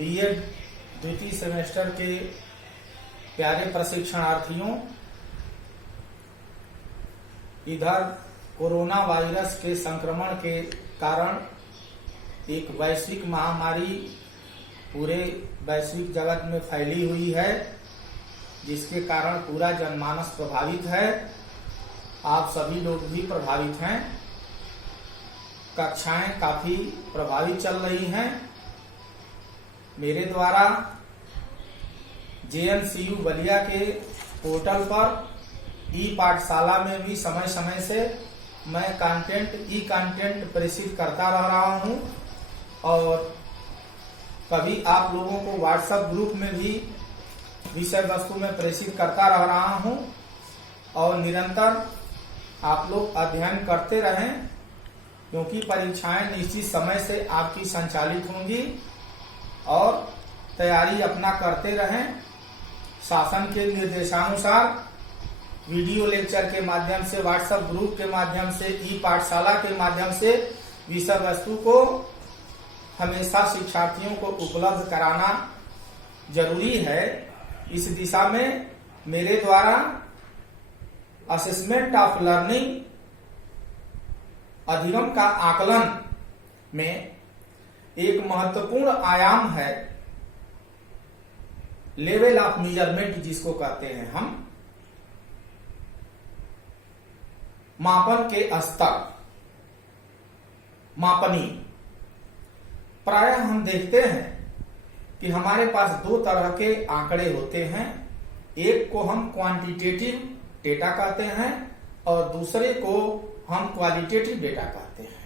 BEd द्वितीय semester के प्यारे प्रशिक्षणार्थियों, इधर कोरोना वायरस के संक्रमण के कारण एक वैश्विक महामारी पूरे वैश्विक जगत में फैली हुई है, जिसके कारण पूरा जनमानस प्रभावित है। आप सभी लोग भी प्रभावित हैं। कक्षाएं काफी प्रभावित चल रही हैं। मेरे द्वारा JNCU बलिया के पोर्टल पर ई पाठशाला में भी समय समय से मैं कंटेंट प्रेषित करता रह रहा हूं और कभी आप लोगों को व्हाट्सएप ग्रुप में भी विषय वस्तु में प्रेषित करता रह रहा हूं और निरंतर आप लोग अध्ययन करते रहें, क्योंकि परीक्षाएं निश्चित समय से आपकी संचालित होंगी और तैयारी अपना करते रहें। शासन के निर्देशानुसार वीडियो लेक्चर के माध्यम से, व्हाट्सएप ग्रुप के माध्यम से, ई पाठशाला के माध्यम से विषय वस्तु को हमेशा शिक्षार्थियों को उपलब्ध कराना जरूरी है। इस दिशा में मेरे द्वारा असेसमेंट ऑफ लर्निंग अधिगम का आकलन में एक महत्वपूर्ण आयाम है लेवल ऑफ मेजरमेंट, जिसको कहते हैं हम मापन के स्तर, मापनी। प्रायः हम देखते हैं कि हमारे पास दो तरह के आंकड़े होते हैं। एक को हम क्वांटिटेटिव डेटा कहते हैं और दूसरे को हम क्वालिटेटिव डेटा कहते हैं।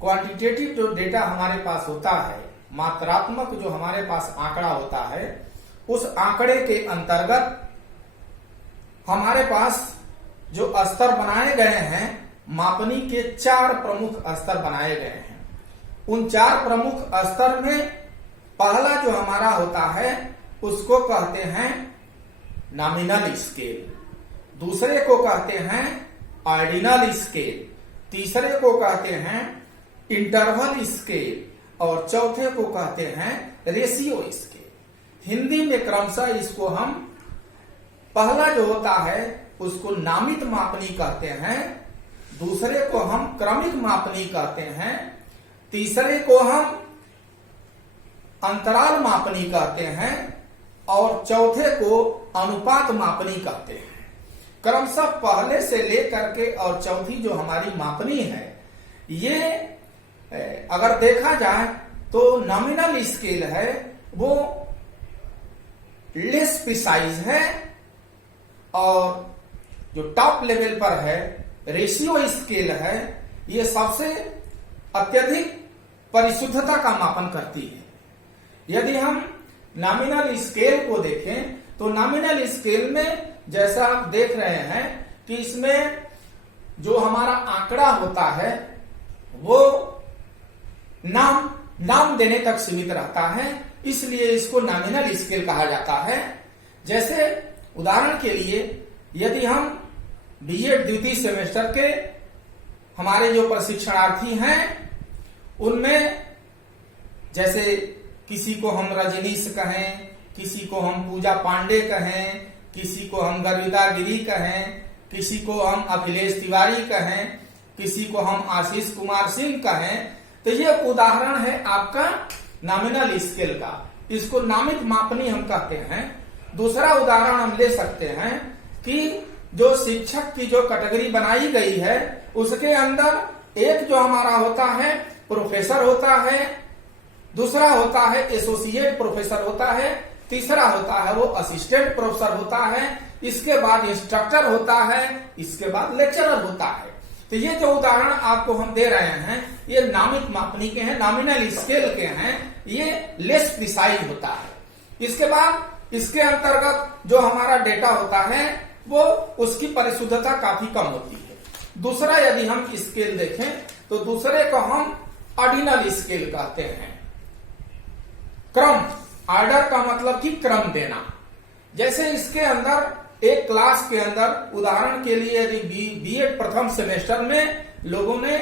क्वांटिटेटिव जो डेटा हमारे पास होता है, मात्रात्मक जो हमारे पास आंकड़ा होता है, उस आंकड़े के अंतर्गत हमारे पास जो स्तर बनाए गए हैं, मापनी के 4 प्रमुख स्तर बनाए गए हैं। उन 4 प्रमुख स्तर में पहला जो हमारा होता है उसको कहते हैं नॉमिनल स्केल, दूसरे को कहते हैं ऑर्डिनल स्केल, तीसरे को कहते हैं इंटरवल स्केल और चौथे को कहते हैं रेशियो स्केल। हिंदी में क्रमशः इसको हम, पहला जो होता है उसको नामित मापनी कहते हैं, दूसरे को हम क्रमिक मापनी कहते हैं, तीसरे को हम अंतराल मापनी कहते हैं और चौथे को अनुपात मापनी कहते हैं। क्रमशः पहले से लेकर के और चौथी जो हमारी मापनी है, ये अगर देखा जाए तो नॉमिनल स्केल है वो लेस प्रिसाइज है और जो टॉप लेवल पर है रेशियो स्केल है, ये सबसे अत्यधिक परिशुद्धता का मापन करती है। यदि हम नॉमिनल स्केल को देखें तो नॉमिनल स्केल में जैसा आप देख रहे हैं कि इसमें जो हमारा आंकड़ा होता है वो नाम देने तक सीमित रहता है, इसलिए इसको नॉमिनल स्केल कहा जाता है। जैसे उदाहरण के लिए यदि हम बीएड द्वितीय सेमेस्टर के हमारे जो प्रशिक्षणार्थी हैं, उनमें जैसे किसी को हम रजनीश कहें, किसी को हम पूजा पांडे कहें, किसी को हम गर्विदा गिरी कहें, किसी को हम अखिलेश तिवारी कहें, किसी को हम आशीष कुमार सिंह कहें, तो ये उदाहरण है आपका नॉमिनल स्केल का। इसको नामित मापनी हम कहते हैं। दूसरा उदाहरण हम ले सकते हैं कि जो शिक्षक की जो कैटेगरी बनाई गई है उसके अंदर एक जो हमारा होता है प्रोफेसर होता है, दूसरा होता है एसोसिएट प्रोफेसर होता है, तीसरा होता है वो असिस्टेंट प्रोफेसर होता है, इसके बाद इंस्ट्रक्टर होता है, इसके बाद लेक्चरर होता है। तो ये जो उदाहरण आपको हम दे रहे हैं ये नामित मापनी के हैं, नॉमिनल स्केल के हैं, ये लेस प्रिसाइज होता है। इसके बाद इसके अंतर्गत जो हमारा डेटा होता है वो उसकी परिशुद्धता काफी कम होती है। दूसरा यदि हम स्केल देखें तो दूसरे को हम ऑर्डिनल स्केल कहते हैं। क्रम, ऑर्डर का मतलब कि क्रम देना। जैसे इसके अंदर एक क्लास के अंदर उदाहरण के लिए यदि बीएड प्रथम सेमेस्टर में लोगों ने,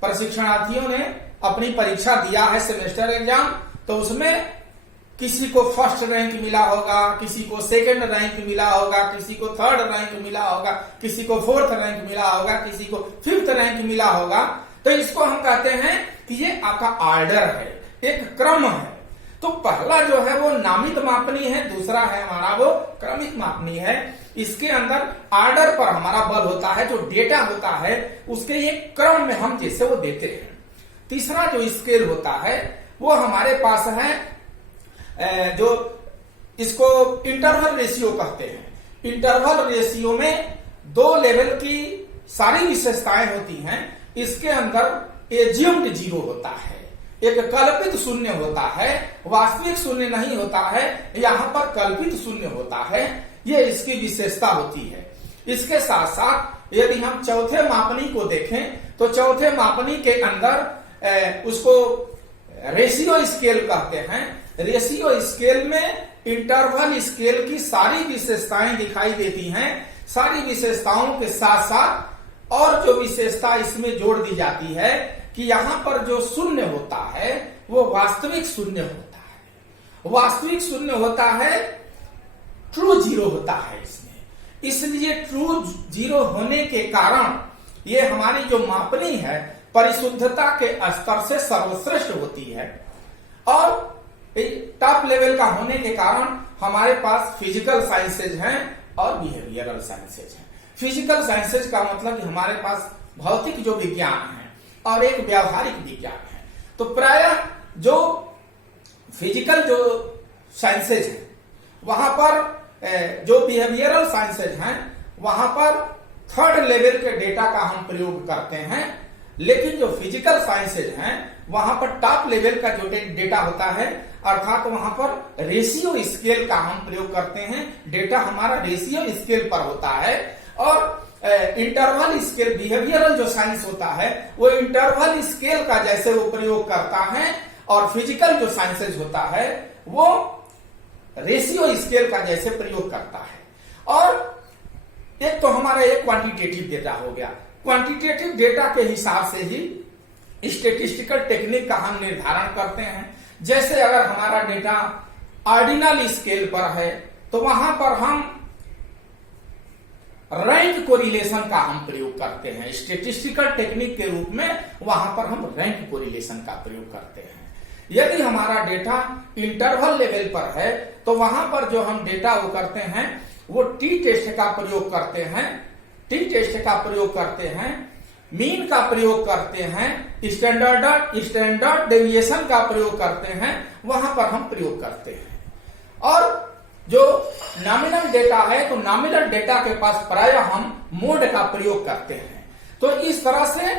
प्रशिक्षणार्थियों ने अपनी परीक्षा दिया है सेमेस्टर एग्जाम, तो उसमें किसी को फर्स्ट रैंक मिला होगा, किसी को सेकंड रैंक मिला होगा, किसी को थर्ड रैंक मिला होगा, किसी को फोर्थ रैंक मिला होगा, किसी को फिफ्थ रैंक मिला होगा। तो इसको हम कहते हैं कि ये आपका ऑर्डर है, एक क्रम है। तो पहला जो है वो नामित मापनी है, दूसरा है हमारा वो क्रमिक मापनी है। इसके अंदर ऑर्डर पर हमारा बल होता है, जो डेटा होता है उसके एक क्रम में हम जैसे वो देते हैं। तीसरा जो स्केल होता है वो हमारे पास है जो इसको इंटरवल रेशियो कहते हैं। इंटरवल रेशियो में 2 लेवल की सारी विशेषताएं होती हैं। इसके अंदर एज्यूम्ड जीरो होता है, एक कल्पित शून्य होता है, वास्तविक शून्य नहीं होता है, यहाँ पर कल्पित शून्य होता है। ये इसकी विशेषता होती है। इसके साथ साथ यदि हम चौथे मापनी को देखें तो चौथे मापनी के अंदर उसको रेशियो स्केल कहते हैं। रेशियो स्केल में इंटरवल स्केल की सारी विशेषताएं दिखाई देती हैं। सारी विशेषताओं के साथ साथ और जो विशेषता इसमें जोड़ दी जाती है कि यहाँ पर जो शून्य होता है वो वास्तविक शून्य होता है। वास्तविक शून्य होता है, ट्रू जीरो होता है इसमें। इसलिए ट्रू जीरो होने के कारण ये हमारी जो मापनी है परिशुद्धता के स्तर से सर्वश्रेष्ठ होती है। और टॉप लेवल का होने के कारण हमारे पास फिजिकल साइंसेज हैं और बिहेवियरल साइंसेज हैं। फिजिकल साइंसेज का मतलब कि हमारे पास भौतिक जो विज्ञान है और एक व्यावहारिक विज्ञान है। तो प्रायः जो फिजिकल जो साइंसेज है वहां पर जो बिहेवियरल साइंसेज हैं वहां पर थर्ड लेवल के डेटा का हम प्रयोग करते हैं। लेकिन जो फिजिकल साइंसेज हैं वहां पर टॉप लेवल का जो डेटा होता है अर्थात वहां पर रेशियो स्केल का हम प्रयोग करते हैं। डेटा हमारा रेशियो स्केल पर होता है। और इंटरवल स्केल बिहेवियरल जो साइंस होता है वो इंटरवल स्केल का जैसे वो प्रयोग करता है और फिजिकल जो साइंसेज होता है वो रेशियो स्केल का जैसे प्रयोग करता है। और एक तो हमारा एक क्वांटिटेटिव डेटा हो गया। क्वांटिटेटिव डेटा के हिसाब से ही स्टेटिस्टिकल टेक्निक का हम निर्धारण करते हैं। जैसे अगर हमारा डेटा ऑर्डिनल स्केल पर है तो वहां पर हम रैंक कोरिलेशन का हम प्रयोग करते हैं। स्टेटिस्टिकल टेक्निक के रूप में वहां पर हम रैंक कोरिलेशन का प्रयोग करते हैं। यदि हमारा डेटा इंटरवल लेवल पर है तो वहां पर जो हम डेटा वो करते हैं वो टी टेस्ट का प्रयोग करते हैं। टी टेस्ट का प्रयोग करते हैं, मीन का प्रयोग करते हैं, स्टैंडर्ड डेविएशन का प्रयोग करते हैं, वहां पर हम प्रयोग करते हैं। और जो नॉमिनल डेटा है तो नॉमिनल डेटा के पास प्रायः हम मोड का प्रयोग करते हैं। तो इस तरह से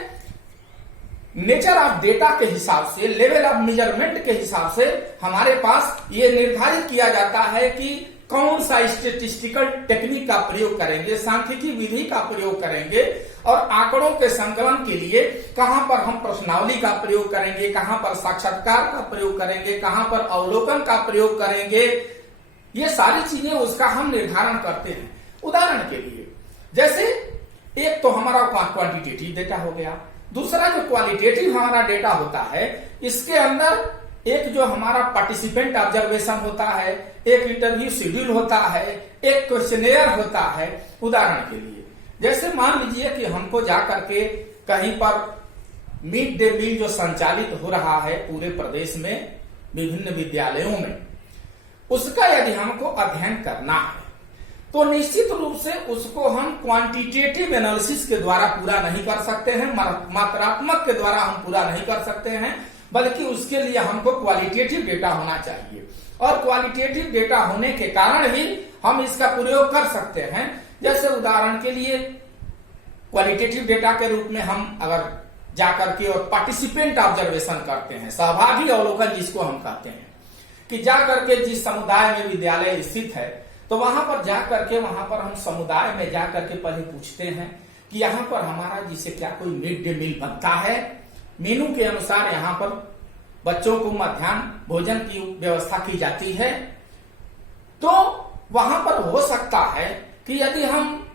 नेचर ऑफ डेटा के हिसाब से, लेवल ऑफ मेजरमेंट के हिसाब से हमारे पास ये निर्धारित किया जाता है कि कौन सा स्टेटिस्टिकल टेक्निक का प्रयोग करेंगे, सांख्यिकी विधि का प्रयोग करेंगे और आंकड़ों के संकलन के लिए कहां पर हम प्रश्नावली का प्रयोग करेंगे, कहां पर साक्षात्कार का प्रयोग करेंगे, कहां पर अवलोकन का प्रयोग करेंगे। ये सारी चीजें उसका हम निर्धारण करते हैं। उदाहरण के लिए जैसे एक तो हमारा क्वांटिटेटिव डेटा हो गया, दूसरा जो क्वालिटेटिव हमारा डेटा होता है इसके अंदर एक जो हमारा पार्टिसिपेंट ऑब्जर्वेशन होता है, एक इंटरव्यू शेड्यूल होता है, एक क्वेश्चनेयर होता है। उदाहरण के लिए जैसे मान लीजिए कि हमको जाकर के कहीं पर मिड डे मील जो संचालित हो रहा है पूरे प्रदेश में विभिन्न विद्यालयों में, उसका यदि हमको अध्ययन करना है तो निश्चित रूप से उसको हम क्वांटिटेटिव एनालिसिस के द्वारा पूरा नहीं कर सकते हैं, मात्रात्मक के द्वारा हम पूरा नहीं कर सकते हैं, बल्कि उसके लिए हमको क्वालिटेटिव डेटा होना चाहिए। और क्वालिटेटिव डेटा होने के कारण ही हम इसका प्रयोग कर सकते हैं। जैसे उदाहरण के लिए क्वालिटेटिव डेटा के रूप में हम अगर जाकर के और पार्टिसिपेंट ऑब्जर्वेशन करते हैं, सहभागी अवलोकन जिसको हम कहते हैं, कि जाकर के जिस समुदाय में विद्यालय स्थित है तो वहां पर जाकर के वहां पर हम समुदाय में जाकर के पहले पूछते हैं कि यहाँ पर हमारा जिसे क्या कोई मिड डे मील बनता है, मेनू के अनुसार यहाँ पर बच्चों को मध्याह्न भोजन की व्यवस्था की जाती है। तो वहां पर हो सकता है कि यदि हम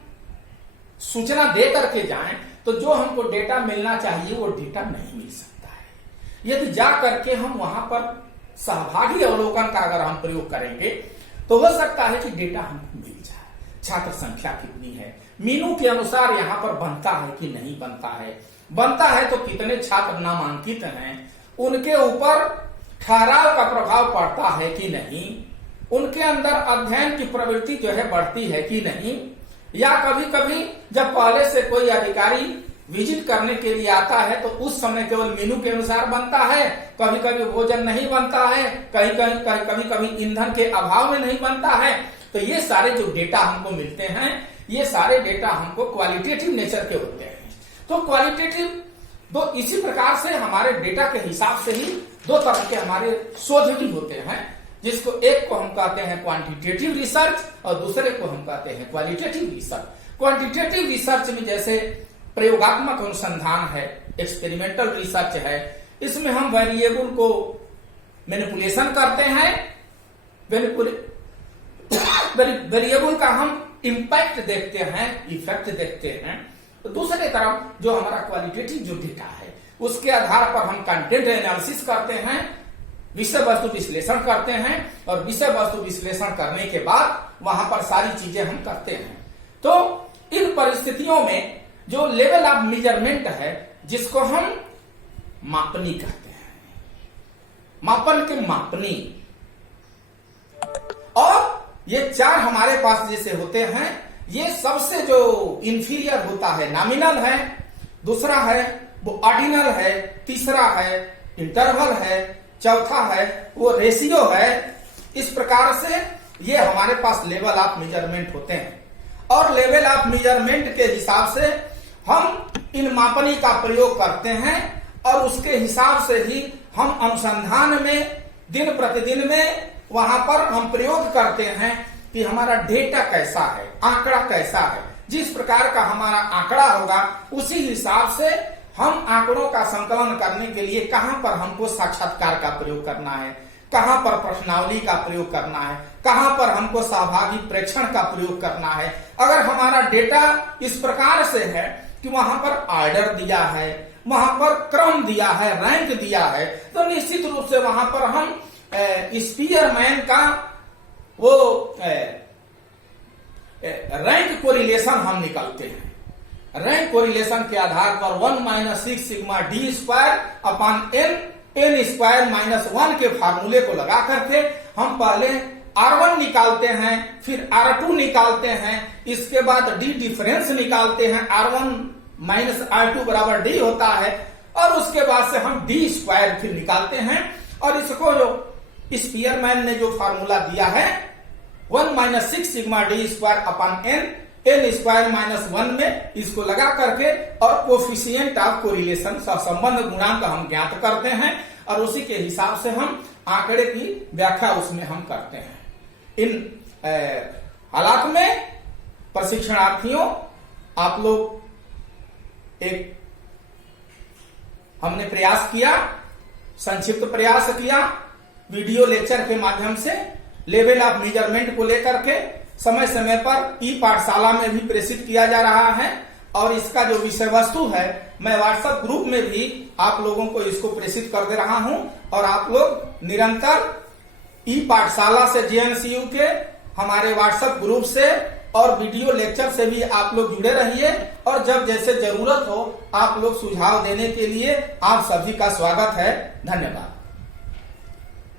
सूचना दे करके जाएं तो जो हमको डेटा मिलना चाहिए वो डेटा नहीं मिल सकता है। यदि जा करके हम वहां पर सहभागी अवलोकन का अगर हम प्रयोग करेंगे तो हो सकता है कि डेटा हमको मिल जाए। छात्र संख्या कितनी है, मीनू के अनुसार यहाँ पर बनता है कि नहीं बनता है, बनता है तो कितने छात्र नामांकित हैं, उनके ऊपर ठहराव का प्रभाव पड़ता है कि नहीं, उनके अंदर अध्ययन की प्रवृत्ति जो है बढ़ती है कि नहीं, या कभी कभी जब पहले से कोई अधिकारी विजिट करने के लिए आता है तो उस समय केवल मेनू के अनुसार बनता है, कभी कभी भोजन नहीं बनता है, कभी कभी ईंधन के अभाव में नहीं बनता है। तो ये सारे जो डेटा हमको मिलते हैं, ये सारे डेटा हमको क्वालिटेटिव नेचर के होते हैं। तो क्वालिटेटिव दो इसी प्रकार से हमारे डेटा के हिसाब से ही दो तरह के हमारे शोध भी होते हैं, जिसको एक को हम कहते हैं क्वांटिटेटिव रिसर्च और दूसरे को हम कहते हैं क्वालिटेटिव रिसर्च। क्वांटिटेटिव रिसर्च में जैसे प्रयोगात्मक अनुसंधान है, एक्सपेरिमेंटल रिसर्च है, इसमें हम वेरिएबल को मैनिपुलेशन करते हैं, वेरिएबल का हम इम्पैक्ट देखते हैं, इफेक्ट देखते हैं। तो दूसरे तरफ जो हमारा क्वालिटेटिव जो डेटा है उसके आधार पर हम कंटेंट एनालिसिस करते हैं, विषय वस्तु विश्लेषण करते हैं, और विषय वस्तु विश्लेषण करने के बाद वहां पर सारी चीजें हम करते हैं। तो इन परिस्थितियों में जो लेवल ऑफ मेजरमेंट है जिसको हम मापनी कहते हैं, मापन के मापनी, और ये चार हमारे पास जैसे होते हैं, ये सबसे जो इंफीरियर होता है नॉमिनल है, दूसरा है वो ऑर्डिनल है, तीसरा है इंटरवल है, चौथा है वो रेशियो है। इस प्रकार से ये हमारे पास लेवल ऑफ मेजरमेंट होते हैं, और लेवल ऑफ मेजरमेंट के हिसाब से हम इन मापनी का प्रयोग करते हैं, और उसके हिसाब से ही हम अनुसंधान में दिन प्रतिदिन में वहां पर हम प्रयोग करते हैं कि हमारा डेटा कैसा है, आंकड़ा कैसा है। जिस प्रकार का हमारा आंकड़ा होगा उसी हिसाब से हम आंकड़ों का संकलन करने के लिए कहां पर हमको साक्षात्कार का प्रयोग करना है, कहां पर प्रश्नावली का प्रयोग करना है, कहां पर हमको सहभागी प्रेक्षण का प्रयोग करना है। अगर हमारा डेटा इस प्रकार से है कि वहां पर ऑर्डर दिया है, वहां पर क्रम दिया है, रैंक दिया है, तो निश्चित रूप से वहां पर हम स्पीयरमैन का वो रैंक कोरिलेशन हम निकालते हैं। रैंक कोरिलेशन के आधार पर 1 - 6 sigma D square upon n square -1 के फार्मूले को लगा करके हम पहले R1 निकालते हैं, फिर R2 निकालते हैं, इसके बाद D डिफरेंस निकालते हैं, R1 - R2 बराबर D होता है, और उसके बाद से हम D स्क्वायर फिर निकालते हैं। और इसको जो स्पीयरमैन ने जो फार्मूला दिया है 1 - 6 sigma D square upon n square -1 में इसको लगा करके और कोफिशिएंट ऑफ कोरिलेशन सहसंबंध गुणांक हम ज्ञात करते हैं, और उसी के हिसाब से हम आंकड़े की व्याख्या उसमें हम करते हैं। इन हालात में प्रशिक्षणार्थियों आप लोग एक हमने प्रयास किया, संक्षिप्त प्रयास किया, वीडियो लेक्चर के माध्यम से लेवल ऑफ मेजरमेंट को लेकर के समय समय पर ई पाठशाला में भी प्रेषित किया जा रहा है, और इसका जो विषय वस्तु है मैं व्हाट्सएप ग्रुप में भी आप लोगों को इसको प्रेषित कर दे रहा हूं। और आप लोग निरंतर ई पाठशाला से जेएनसीयू के हमारे व्हाट्सएप ग्रुप से और वीडियो लेक्चर से भी आप लोग जुड़े रहिए, और जब जैसे जरूरत हो आप लोग सुझाव देने के लिए आप सभी का स्वागत है। धन्यवाद।